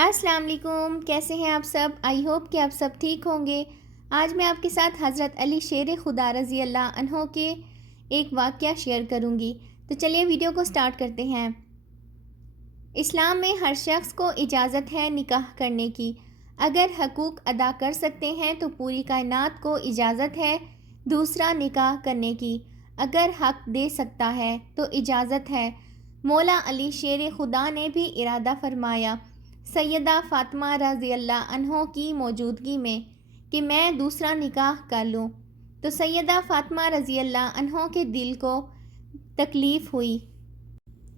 السلام علیکم، کیسے ہیں آپ سب؟ آئی ہوپ کہ آپ سب ٹھیک ہوں گے۔ آج میں آپ کے ساتھ حضرت علی شیر خدا رضی اللہ عنہ کے ایک واقعہ شیئر کروں گی۔ تو چلیے ویڈیو کو سٹارٹ کرتے ہیں۔ اسلام میں ہر شخص کو اجازت ہے نکاح کرنے کی۔ اگر حقوق ادا کر سکتے ہیں تو پوری کائنات کو اجازت ہے دوسرا نکاح کرنے کی۔ اگر حق دے سکتا ہے تو اجازت ہے۔ مولا علی شیر خدا نے بھی ارادہ فرمایا سیدہ فاطمہ رضی اللہ عنہ کی موجودگی میں کہ میں دوسرا نکاح کر لوں، تو سیدہ فاطمہ رضی اللہ عنہ کے دل کو تکلیف ہوئی،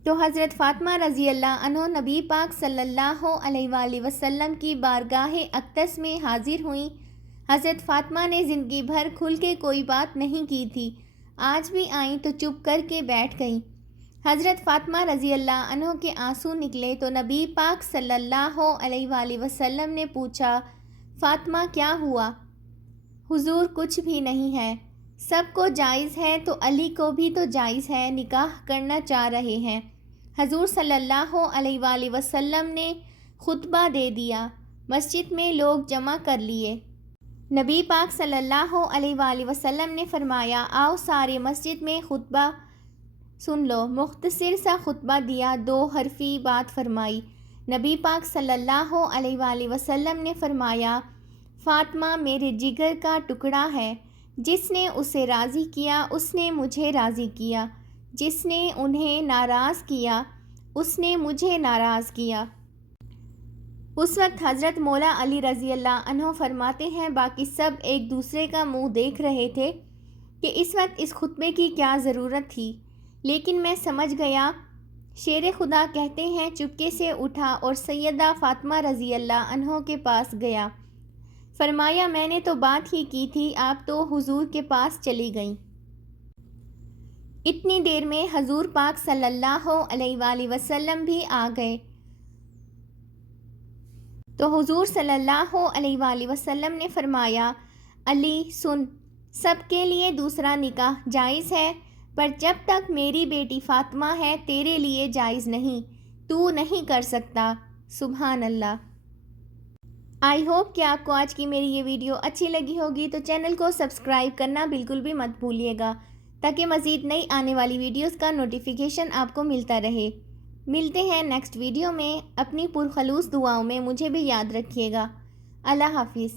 تو حضرت فاطمہ رضی اللہ عنہ نبی پاک صلی اللہ علیہ وآلہ وسلم کی بارگاہ اقدس میں حاضر ہوئیں۔ حضرت فاطمہ نے زندگی بھر کھل کے کوئی بات نہیں کی تھی، آج بھی آئیں تو چپ کر کے بیٹھ گئیں۔ حضرت فاطمہ رضی اللہ عنہ کے آنسو نکلے تو نبی پاک صلی اللہ علیہ وآلہ وسلم نے پوچھا، فاطمہ کیا ہوا؟ حضور کچھ بھی نہیں ہے، سب کو جائز ہے تو علی کو بھی تو جائز ہے، نکاح کرنا چاہ رہے ہیں۔ حضور صلی اللہ علیہ وآلہ وسلم نے خطبہ دے دیا، مسجد میں لوگ جمع کر لیے۔ نبی پاک صلی اللہ علیہ وآلہ وسلم نے فرمایا، آؤ سارے مسجد میں خطبہ سن لو۔ مختصر سا خطبہ دیا، 2 حرفی بات فرمائی۔ نبی پاک صلی اللہ علیہ وآلہ وسلم نے فرمایا، فاطمہ میرے جگر کا ٹکڑا ہے، جس نے اسے راضی کیا اس نے مجھے راضی کیا، جس نے انہیں ناراض کیا اس نے مجھے ناراض کیا۔ اس وقت حضرت مولا علی رضی اللہ عنہ فرماتے ہیں باقی سب ایک دوسرے کا منہ دیکھ رہے تھے کہ اس وقت اس خطبے کی کیا ضرورت تھی، لیکن میں سمجھ گیا۔ شیر خدا کہتے ہیں چپکے سے اٹھا اور سیدہ فاطمہ رضی اللہ عنہ کے پاس گیا، فرمایا میں نے تو بات ہی کی تھی، آپ تو حضور کے پاس چلی گئیں۔ اتنی دیر میں حضور پاک صلی اللہ علیہ وآلہ وسلم بھی آ گئے، تو حضور صلی اللہ علیہ وآلہ وسلم نے فرمایا، علی سن، سب کے لیے دوسرا نکاح جائز ہے، پر جب تک میری بیٹی فاطمہ ہے تیرے لیے جائز نہیں، تو نہیں کر سکتا۔ سبحان اللہ۔ آئی ہوپ کہ آپ کو آج کی میری یہ ویڈیو اچھی لگی ہوگی، تو چینل کو سبسکرائب کرنا بالکل بھی مت بھولیے گا تاکہ مزید نئی آنے والی ویڈیوز کا نوٹیفیکیشن آپ کو ملتا رہے۔ ملتے ہیں نیکسٹ ویڈیو میں، اپنی پرخلوص دعاؤں میں مجھے بھی یاد رکھیے گا۔ اللہ حافظ۔